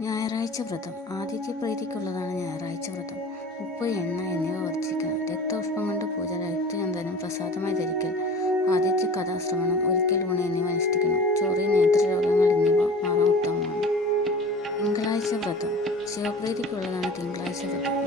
ഞായറാഴ്ച വ്രതം. ആദിത്യപ്രീതിക്കുള്ളതാണ് ഞായറാഴ്ച വ്രതം. ഉപ്പ്, എണ്ണ എന്നിവ വർജിക്കണം. രക്തപുഷ്പം കൊണ്ട് പൂജ, രക്തചന്ദനം പ്രസാദമായി ധരിക്കൽ, ആദിത്യ കഥാശ്രവണം, ഒരിക്കൽ ഊണ് എന്നിവ അനുഷ്ഠിക്കണം. ചൊറി, നേത്രരോഗങ്ങൾ എന്നിവ മാറാൻ ഉത്തമമാണ്. തിങ്കളാഴ്ച വ്രതം. ശിവപ്രീതിക്കുള്ളതാണ് തിങ്കളാഴ്ച വ്രതം.